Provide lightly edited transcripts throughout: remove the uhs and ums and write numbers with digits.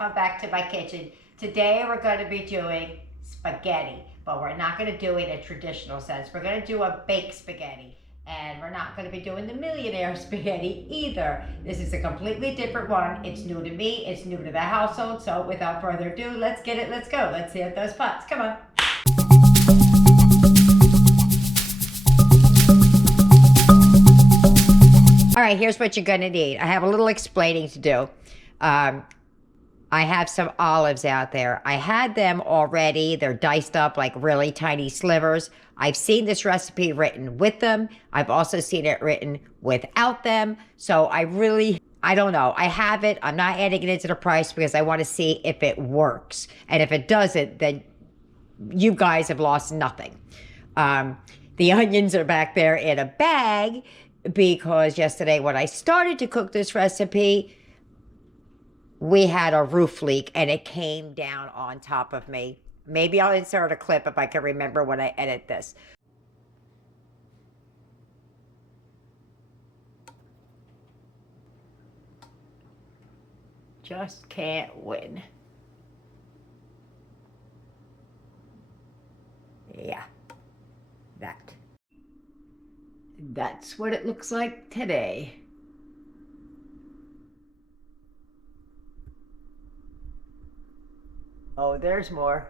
welcome back to my kitchen. Today we're going to be doing spaghetti, but we're not going to do it in a traditional sense. We're going to do a baked spaghetti, and we're not going to be doing the millionaire spaghetti either. This is a completely different one. It's new to me, it's new to the household, so without further ado, let's get it, let's go. Let's see those pots, come on. All right, here's what you're gonna need. I have a little explaining to do. I have some olives out there. I had them already. They're diced up like really tiny slivers. I've seen this recipe written with them. I've also seen it written without them. So I don't know. I have it. I'm not adding it into the price because I want to see if it works. And if it doesn't, then you guys have lost nothing. The onions are back there in a bag because yesterday when I started to cook this recipe, we had a roof leak and it came down on top of me. Maybe I'll insert a clip if I can remember when I edit this. Just can't win. Yeah, that's what it looks like today. Oh, there's more.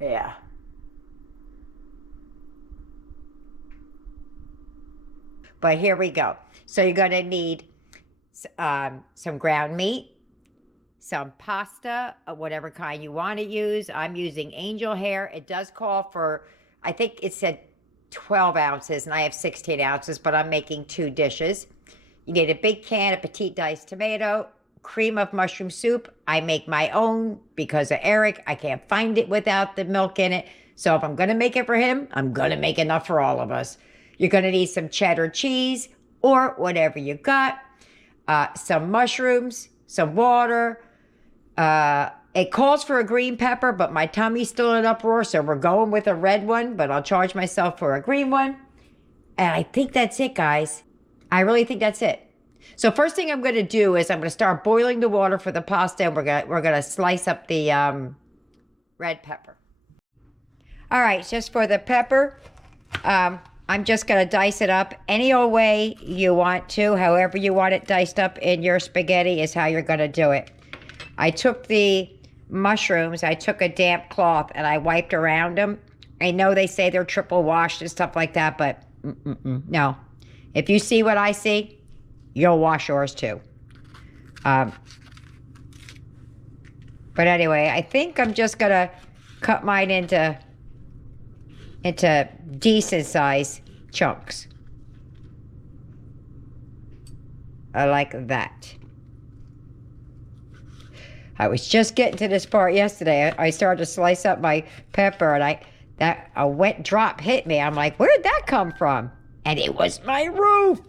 Yeah. But here we go. So you're going to need some ground meat, some pasta, whatever kind you want to use. I'm using angel hair. It does call for, I think it said 12 ounces, and I have 16 ounces, but I'm making 2 dishes. You need a big can of petite diced tomato, cream of mushroom soup. I make my own because of Eric. I can't find it without the milk in it. So if I'm going to make it for him, I'm going to make enough for all of us. You're going to need some cheddar cheese or whatever you got, some mushrooms, some water. It calls for a green pepper, but my tummy's still in uproar, so we're going with a red one, but I'll charge myself for a green one. And I think that's it, guys. I really think that's it. So first thing I'm going to do is I'm going to start boiling the water for the pasta, and we're going to slice up the red pepper. All right, just for the pepper, I'm just going to dice it up any old way you want to. However you want it diced up in your spaghetti is how you're going to do it. I took the mushrooms, I took a damp cloth, and I wiped around them. I know they say they're triple washed and stuff like that, but no. If you see what I see, you'll wash yours too. But anyway, I think I'm just gonna cut mine into decent size chunks. Like that. I was just getting to this part yesterday. I started to slice up my pepper, and a wet drop hit me. I'm like, where did that come from? And it was my roof.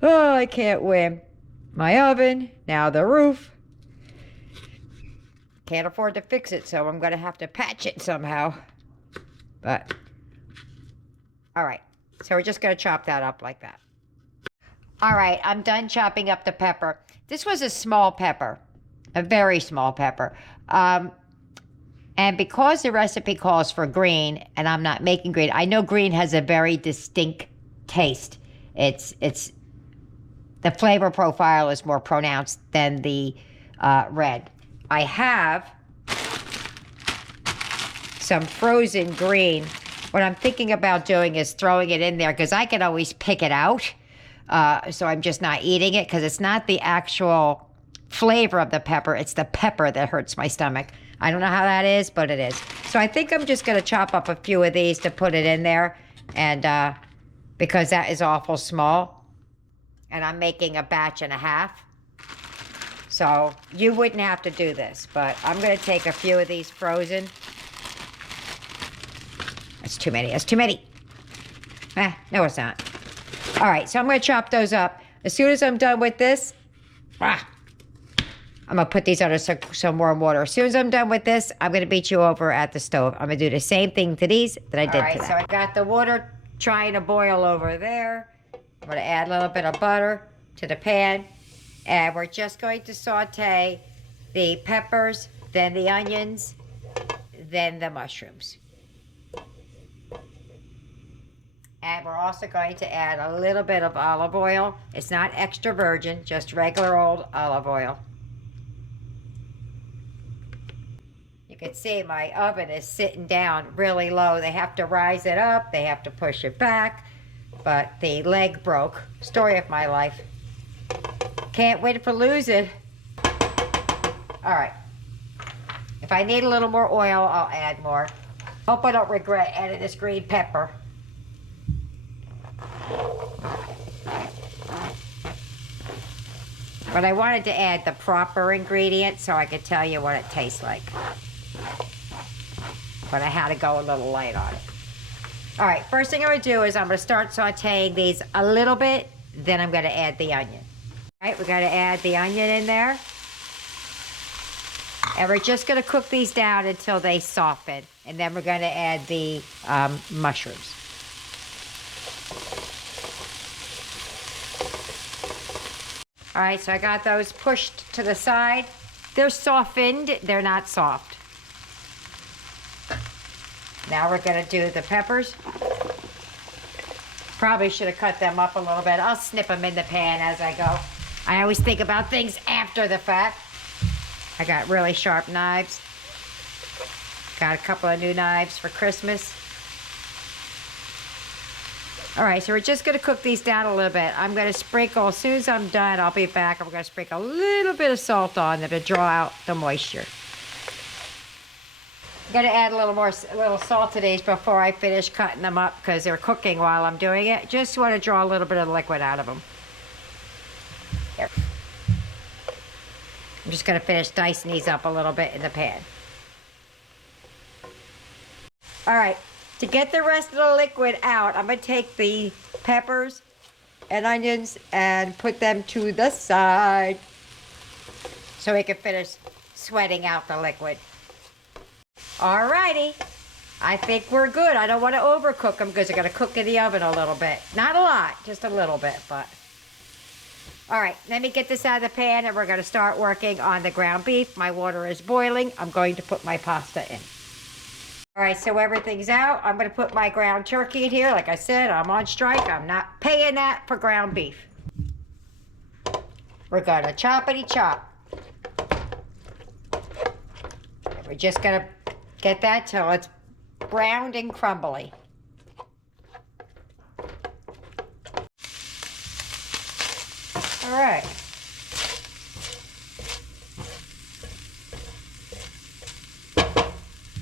Oh, I can't win. My oven, now the roof. Can't afford to fix it, so I'm going to have to patch it somehow. But, all right. So we're just going to chop that up like that. All right, I'm done chopping up the pepper. This was a small pepper, a very small pepper. And because the recipe calls for green, and I'm not making green, I know green has a very distinct taste. It's the flavor profile is more pronounced than the red. I have some frozen green. What I'm thinking about doing is throwing it in there because I can always pick it out. So I'm just not eating it because it's not the actual flavor of the pepper. It's the pepper that hurts my stomach. I don't know how that is, but it is. So I think I'm just going to chop up a few of these to put it in there, and because that is awful small. And I'm making a batch and a half. So you wouldn't have to do this, but I'm going to take a few of these frozen. That's too many. That's too many. No, it's not. All right, so I'm going to chop those up. As soon as I'm done with this, I'm going to put these under some warm water. As soon as I'm done with this, I'm going to beat you over at the stove. I'm going to do the same thing to these that I did to that. All right, so I got the water trying to boil over there. I'm going to add a little bit of butter to the pan. And we're just going to saute the peppers, then the onions, then the mushrooms. And we're also going to add a little bit of olive oil. It's not extra virgin, just regular old olive oil. You can see my oven is sitting down really low. They have to rise it up, they have to push it back, but the leg broke. Story of my life. Can't wait to lose it. All right. If I need a little more oil, I'll add more. Hope I don't regret adding this green pepper. But I wanted to add the proper ingredient so I could tell you what it tastes like. But I had to go a little light on it. All right, first thing I'm gonna do is I'm gonna start sauteing these a little bit, then I'm gonna add the onion. All right, we gotta add the onion in there. And we're just gonna cook these down until they soften. And then we're gonna add the mushrooms. All right, so I got those pushed to the side. They're softened, they're not soft. Now we're gonna do the peppers. Probably should have cut them up a little bit. I'll snip them in the pan as I go. I always think about things after the fact. I got really sharp knives. Got a couple of new knives for Christmas. All right, so we're just gonna cook these down a little bit. I'm gonna sprinkle, as soon as I'm done, I'll be back. I'm gonna sprinkle a little bit of salt on them to draw out the moisture. I'm gonna add a little salt to these before I finish cutting them up because they're cooking while I'm doing it. Just wanna draw a little bit of liquid out of them. Here. I'm just gonna finish dicing these up a little bit in the pan. All right. To get the rest of the liquid out, I'm going to take the peppers and onions and put them to the side so we can finish sweating out the liquid. Alrighty, I think we're good. I don't want to overcook them because they're going to cook in the oven a little bit. Not a lot, just a little bit, but. All right, let me get this out of the pan and we're going to start working on the ground beef. My water is boiling. I'm going to put my pasta in. All right, so everything's out. I'm gonna put my ground turkey in here. Like I said, I'm on strike. I'm not paying that for ground beef. We're gonna choppity chop. We're just gonna get that till it's browned and crumbly. All right.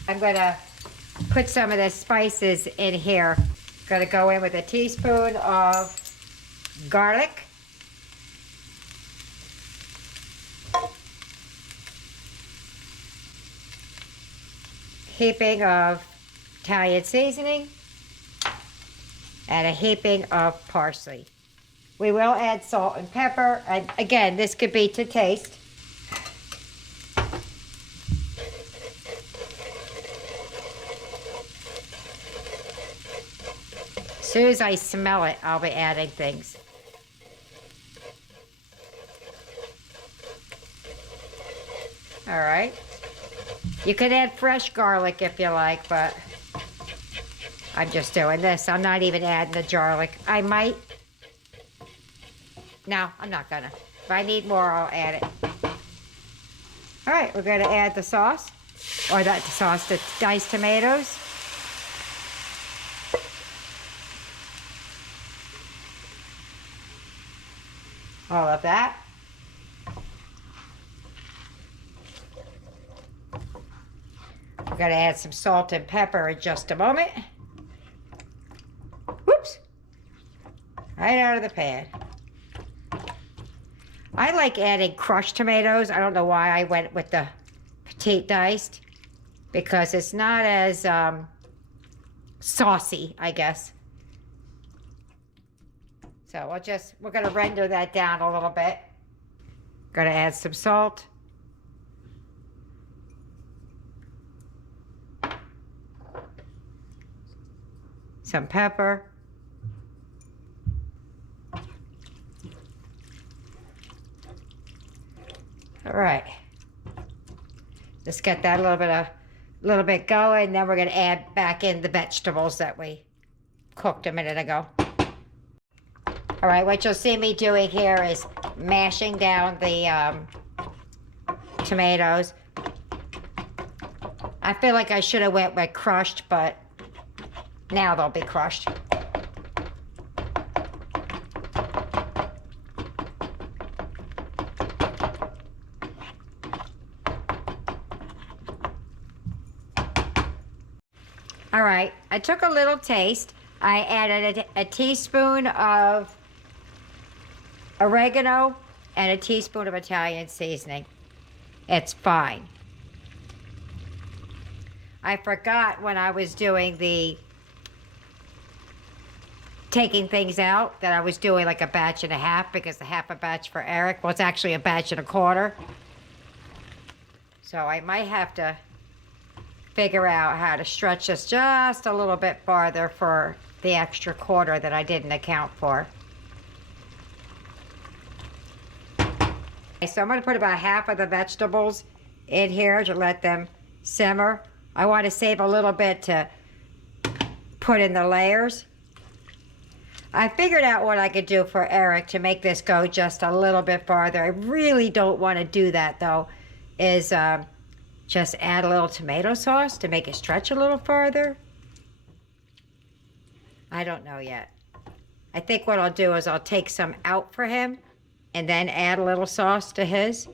I'm gonna put some of the spices in here. Gonna go in with a teaspoon of garlic. Heaping of Italian seasoning. And a heaping of parsley. We will add salt and pepper. And again, this could be to taste. As soon as I smell it, I'll be adding things. All right. You could add fresh garlic if you like, but I'm just doing this. I'm not even adding the garlic. I might. No, I'm not gonna. If I need more, I'll add it. All right, we're gonna add the sauce, or the diced tomatoes. All of that. We're going to add some salt and pepper in just a moment. Whoops. Right out of the pan. I like adding crushed tomatoes. I don't know why I went with the petite diced, because it's not as saucy, I guess. So we're gonna render that down a little bit. Gonna add some salt. Some pepper. All right. Just get that a little bit going. Then we're going to add back in the vegetables that we cooked a minute ago. All right, what you'll see me doing here is mashing down the tomatoes. I feel like I should have went with crushed, but now they'll be crushed. All right, I took a little taste. I added a teaspoon of oregano and a teaspoon of Italian seasoning. It's fine. I forgot when I was doing the taking things out that I was doing like a batch and a half, because the half a batch for Eric, well, it's actually a batch and a quarter. So I might have to figure out how to stretch this just a little bit farther for the extra quarter that I didn't account for. Okay, so I'm going to put about half of the vegetables in here to let them simmer. I want to save a little bit to put in the layers. I figured out what I could do for Eric to make this go just a little bit farther. I really don't want to do that though, is just add a little tomato sauce to make it stretch a little farther. I don't know yet. I think what I'll do is I'll take some out for him and then add a little sauce to his.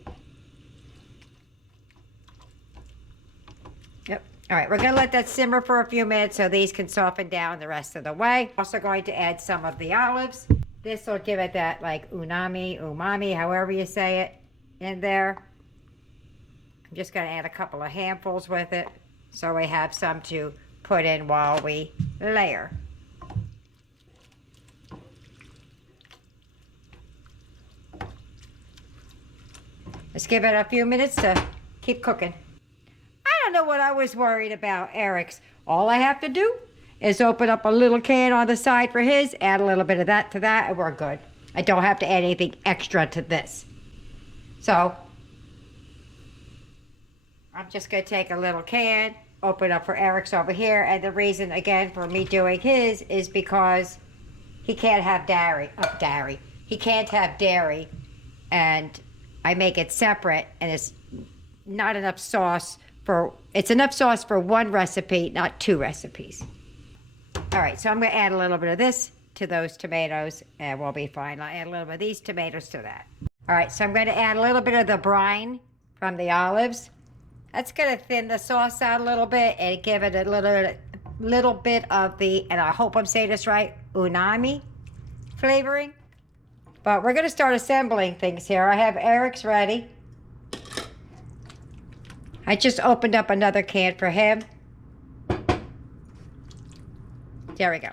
Yep. All right, we're gonna let that simmer for a few minutes so these can soften down the rest of the way. Also going to add some of the olives. This will give it that like umami, however you say it, in there. I'm just going to add a couple of handfuls with it so we have some to put in while we layer. Let's give it a few minutes to keep cooking. I don't know what I was worried about Eric's. All I have to do is open up a little can on the side for his, add a little bit of that to that, and we're good. I don't have to add anything extra to this. So I'm just going to take a little can, open up for Eric's over here, and the reason, again, for me doing his is because he can't have dairy. He can't have dairy, and I make it separate, and it's not enough sauce for, it's enough sauce for one recipe, not two recipes. All right, so I'm going to add a little bit of this to those tomatoes, and we'll be fine. I'll add a little bit of these tomatoes to that. All right, so I'm going to add a little bit of the brine from the olives. That's going to thin the sauce out a little bit and give it a little bit of the, and I hope I'm saying this right, umami flavoring. But we're going to start assembling things here. I have Eric's ready. I just opened up another can for him. There we go.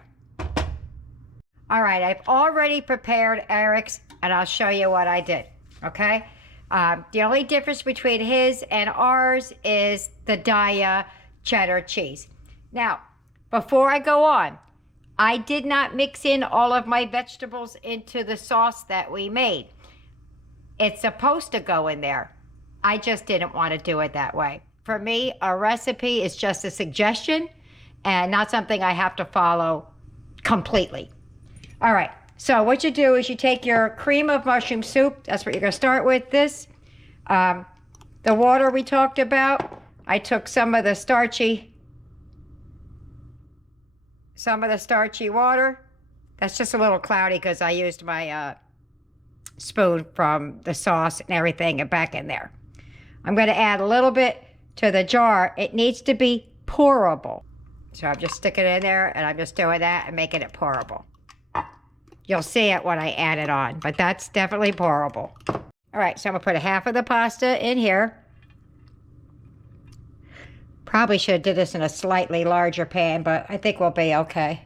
All right, I've already prepared Eric's, and I'll show you what I did, okay? The only difference between his and ours is the Daya cheddar cheese. Now, before I go on, I did not mix in all of my vegetables into the sauce that we made. It's supposed to go in there. I just didn't want to do it that way. For me, a recipe is just a suggestion and not something I have to follow completely. All right. So what you do is you take your cream of mushroom soup. That's what you're going to start with. This. The water we talked about. I took some of the starchy water. That's just a little cloudy because I used my spoon from the sauce and everything and back in there. I'm going to add a little bit to the jar. It needs to be pourable. So I'm just sticking it in there and I'm just doing that and making it pourable. You'll see it when I add it on, but that's definitely pourable. All right, so I'm gonna put a half of the pasta in here. Probably should have did this in a slightly larger pan, but I think we'll be okay.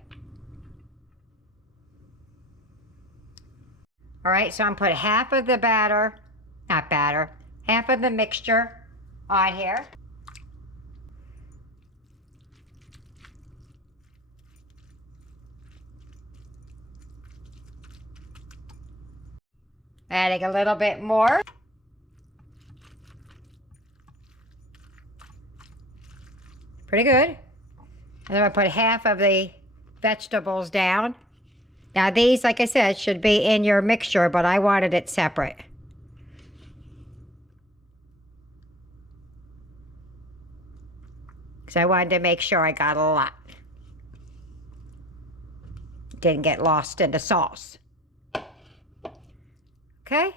All right, so I'm putting half of the half of the mixture on here. Adding a little bit more. Pretty good. And then I put half of the vegetables down. Now these, like I said, should be in your mixture, but I wanted it separate. Because I wanted to make sure I got a lot. Didn't get lost in the sauce. Okay.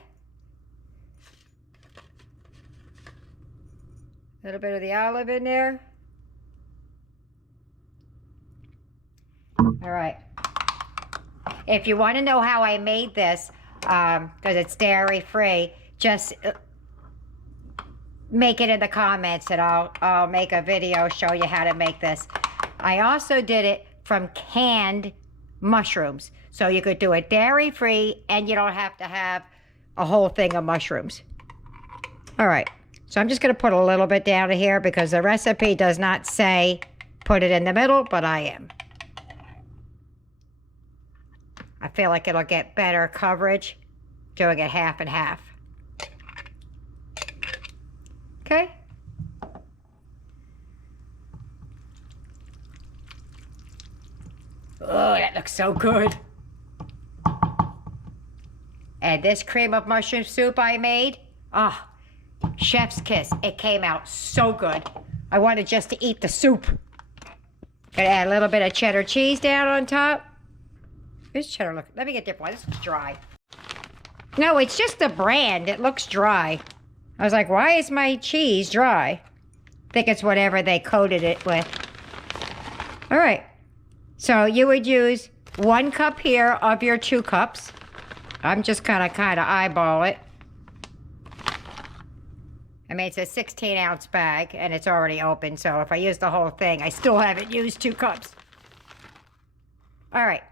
A little bit of the olive in there. All right. If you want to know how I made this, because it's dairy free, just make it in the comments and I'll make a video show you how to make this. I also did it from canned mushrooms. So you could do it dairy free and you don't have to have a whole thing of mushrooms. All right. So I'm just going to put a little bit down here because the recipe does not say put it in the middle, but I am. I feel like it'll get better coverage doing it half and half. Okay. Oh, that looks so good. And this cream of mushroom soup I made, oh, chef's kiss. It came out so good. I wanted just to eat the soup. Gonna add a little bit of cheddar cheese down on top. This cheddar look, let me get a different one. This looks dry. No, it's just the brand. It looks dry. I was like, why is my cheese dry? I think it's whatever they coated it with. All right. So you would use 1 cup here of your 2 cups. I'm just gonna kind of eyeball it. I mean, it's a 16-ounce bag and it's already open. So if I use the whole thing, I still haven't used 2 cups. All right.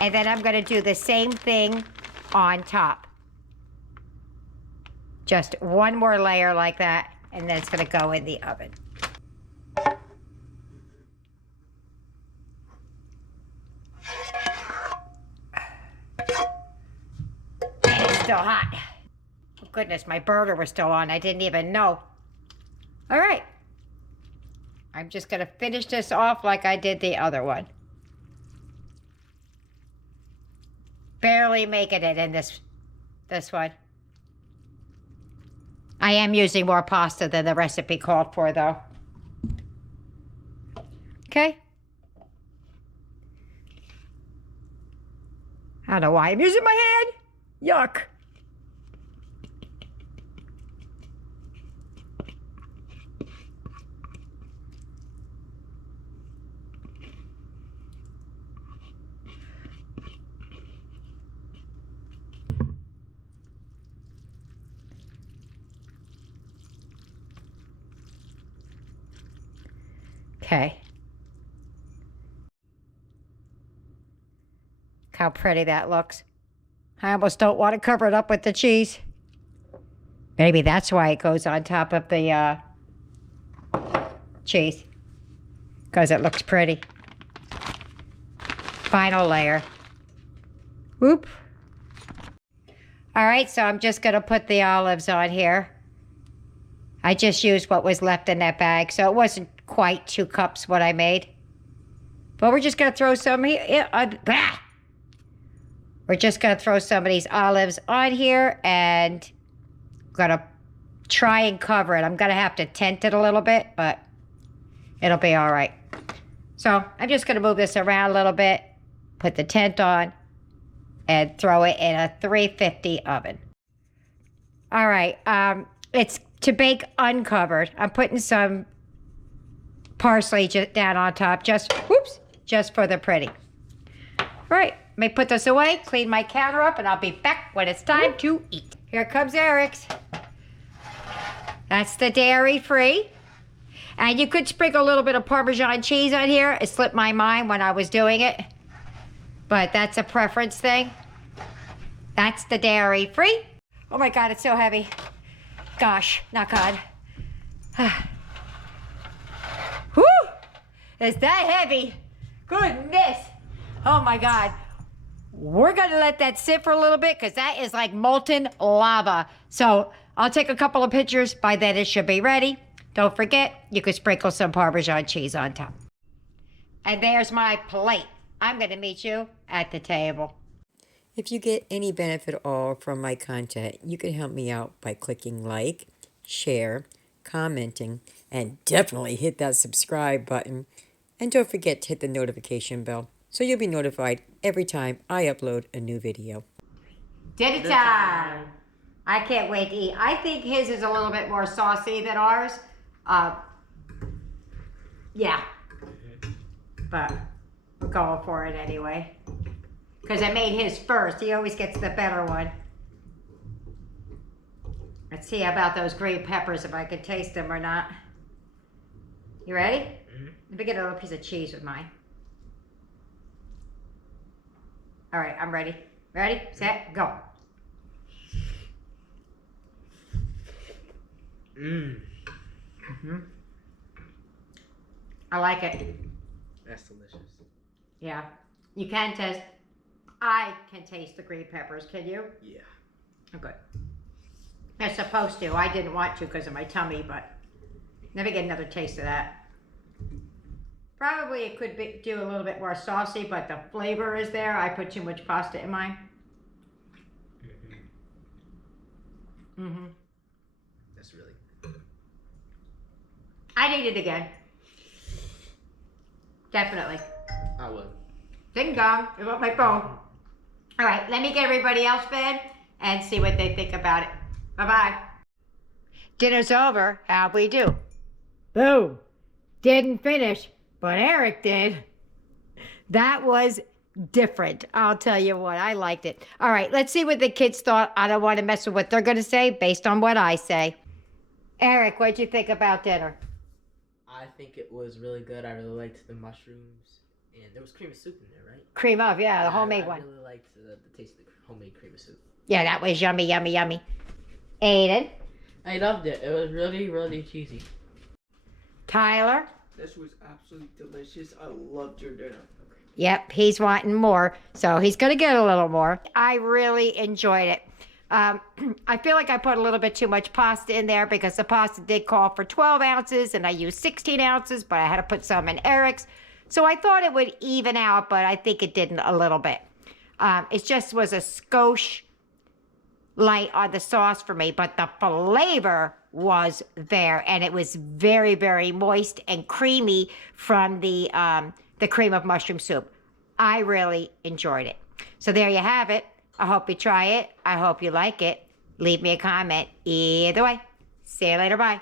And then I'm gonna do the same thing on top. Just 1 more layer like that, and then it's gonna go in the oven. And it's still hot. Oh goodness, my burner was still on. I didn't even know. All right. I'm just gonna finish this off like I did the other one. Barely making it in this one. I am using more pasta than the recipe called for, though. Okay. I don't know why I'm using my hand. Yuck. Okay. Look how pretty that looks. I almost don't want to cover it up with the cheese. Maybe that's why it goes on top of the cheese. Because it looks pretty. Final layer. Whoop. All right, so I'm just going to put the olives on here. I just used what was left in that bag, so it wasn't quite 2 cups what I made. But we're just going to throw some here. We're just going to throw some of these olives on here and going to try and cover it. I'm going to have to tent it a little bit, but it'll be all right. So I'm just going to move this around a little bit, put the tent on, and throw it in a 350 oven. All right. It's to bake uncovered. I'm putting some parsley down on top, just for the pretty. All right, let me put this away, clean my counter up, and I'll be back when it's time to eat. Here comes Eric's. That's the dairy-free. And you could sprinkle a little bit of Parmesan cheese on here. It slipped my mind when I was doing it, but that's a preference thing. That's the dairy-free. Oh my God, it's so heavy. Gosh, not God. Whew! It's that heavy. Goodness. Oh my God. We're gonna let that sit for a little bit because that is like molten lava. So I'll take a couple of pictures. By then it should be ready. Don't forget, you could sprinkle some Parmesan cheese on top. And there's my plate. I'm going to meet you at the table. If you get any benefit at all from my content, you can help me out by clicking like, share, commenting, and definitely hit that subscribe button. And don't forget to hit the notification bell so you'll be notified every time I upload a new video. Dinner time! I can't wait to eat. I think his is a little bit more saucy than ours. Yeah. But we're going for it anyway. Because I made his first. He always gets the better one. Let's see about those green peppers, if I can taste them or not. You ready? Mm-hmm. Let me get a little piece of cheese with mine. All right, I'm ready. Ready, set, go. Mm-hmm. I like it. That's delicious. Yeah. You can taste. I can taste the green peppers. Can you? Yeah. Oh, good. They're supposed to. I didn't want to because of my tummy, but let me get another taste of that. Probably it could do a little bit more saucy, but the flavor is there. I put too much pasta in mine. Mm-hmm. That's really good. I'd eat it again. Definitely. I would. Ding dong. Is on my phone. All right, let me get everybody else fed and see what they think about it. Bye-bye. Dinner's over. How'd we do? Boom. Didn't finish, but Eric did. That was different. I'll tell you what, I liked it. All right, let's see what the kids thought. I don't want to mess with what they're going to say based on what I say. Eric, what'd you think about dinner? I think it was really good. I really liked the mushrooms. And there was cream of soup in there, right? Cream of, yeah, the homemade one. I really liked the taste of the homemade cream of soup. Yeah, that was yummy, yummy, yummy. Aiden? I loved it. It was really, really cheesy. Tyler? This was absolutely delicious. I loved your dinner. Yep, he's wanting more, so he's going to get a little more. I really enjoyed it. I feel like I put a little bit too much pasta in there because the pasta did call for 12 ounces and I used 16 ounces, but I had to put some in Eric's. So I thought it would even out, but I think it didn't a little bit. It just was a skosh light on the sauce for me, but the flavor was there, and it was very, very moist and creamy from the cream of mushroom soup. I really enjoyed it. So there you have it. I hope you try it. I hope you like it. Leave me a comment. Either way. See you later. Bye.